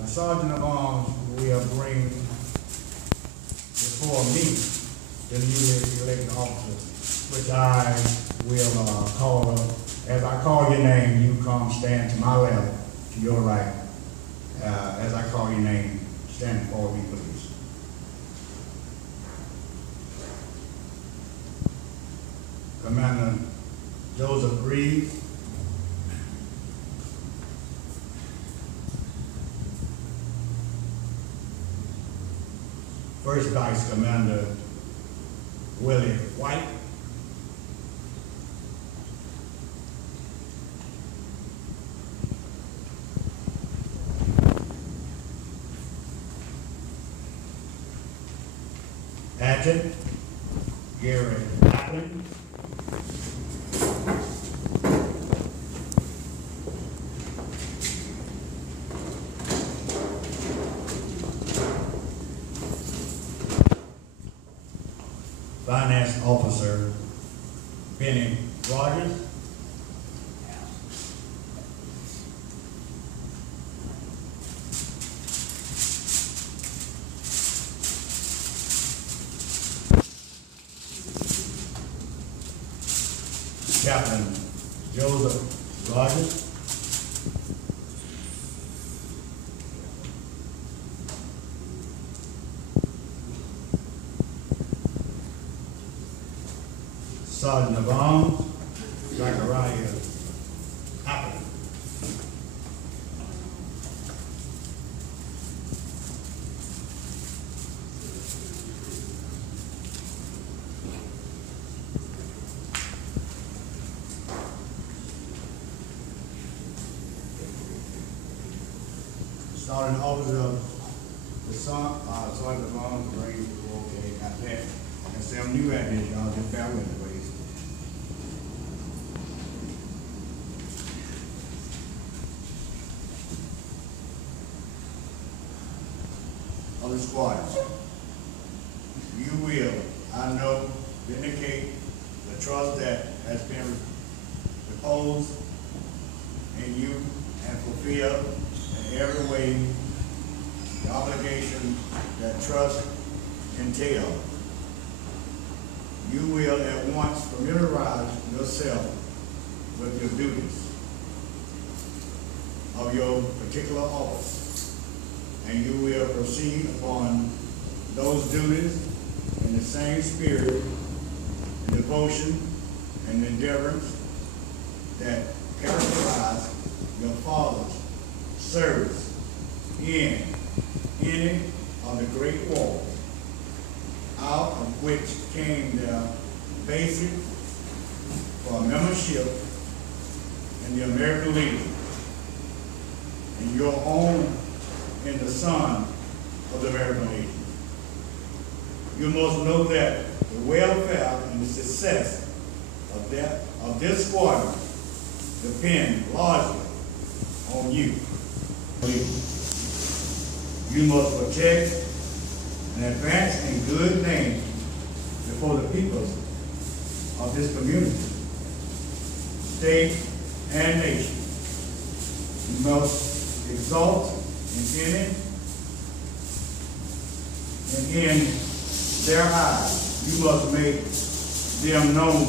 The Sergeant of Arms will bring before me the newly elected officer, which I will call up. As I call your name, you come stand to my left, to your right. As I call your name, stand before me, please. Commander Joseph Reeves. First Vice Commander Willie White. Adjutant Gary Lackland. Finance Officer Benny Rogers. Captain Joseph Rogers. Sergeant of Arms Zachariah Apple. Sergeant Officer of the Sergeant of Arms range. Okay, got that. I say I'm new at this, y'all. Just bear with me, please. Of the squadron, you will, I know, vindicate the trust that has been reposed in you and fulfill in every way the obligation that trust entails. You will at once familiarize yourself with your duties of your particular office, and you will proceed upon those duties in the same spirit and devotion and endeavors that characterize your father's service in any of the great wars, out of which came their basic for membership in the American Legion, and your own in the Son of the American Legion. You must know that the welfare and the success of this squadron depend largely on you. You must protect and advance in good name before the peoples of this community, state, and nation. You must exalt in their eyes. You must make them known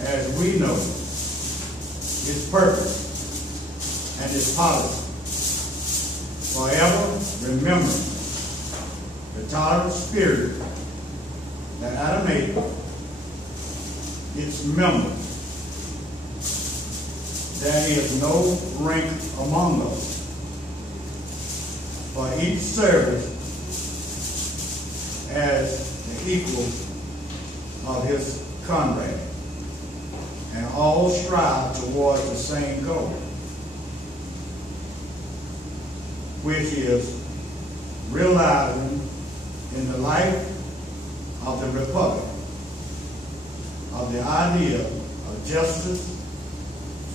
as we know His purpose and His policy. Forever remember the tolerant spirit that animates its members. There is no rank among us. For each service as the equal of his comrade, and all strive towards the same goal, which is realizing in the life of the Republic of the idea of justice,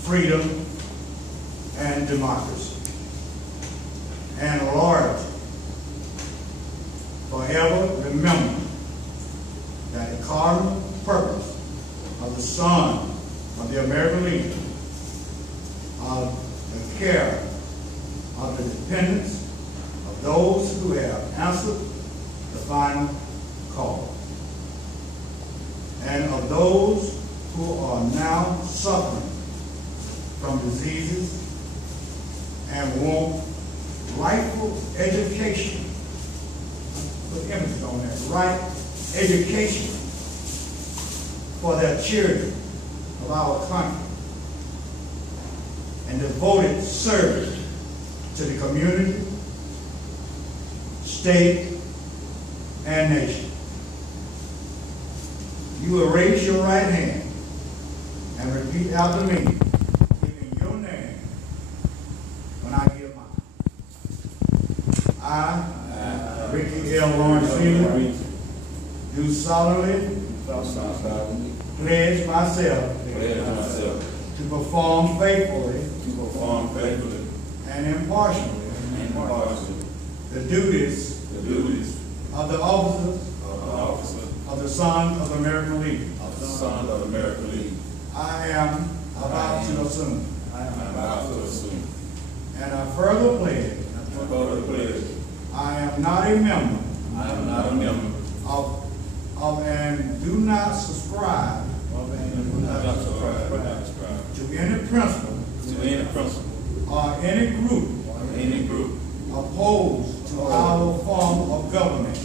freedom, and democracy, and loyalty. Forever remember that the cardinal purpose of the Son of the American Legion, of the care of the dependents of those who have answered the final call, and of those who are now suffering from diseases and want rightful education. Put emphasis on that, right education for their children of our country, and devoted service to the community, state, and nation. You will raise your right hand and repeat after me, giving your name when I give mine. I, Ricky L. Lawrence Sr., do solemnly pledge myself to perform faithfully and impartially the duties of the officers of the Son of the American Legion. I am about to assume. And I further pledge I am not a member of and do not subscribe to any principle or any group opposed to our form of government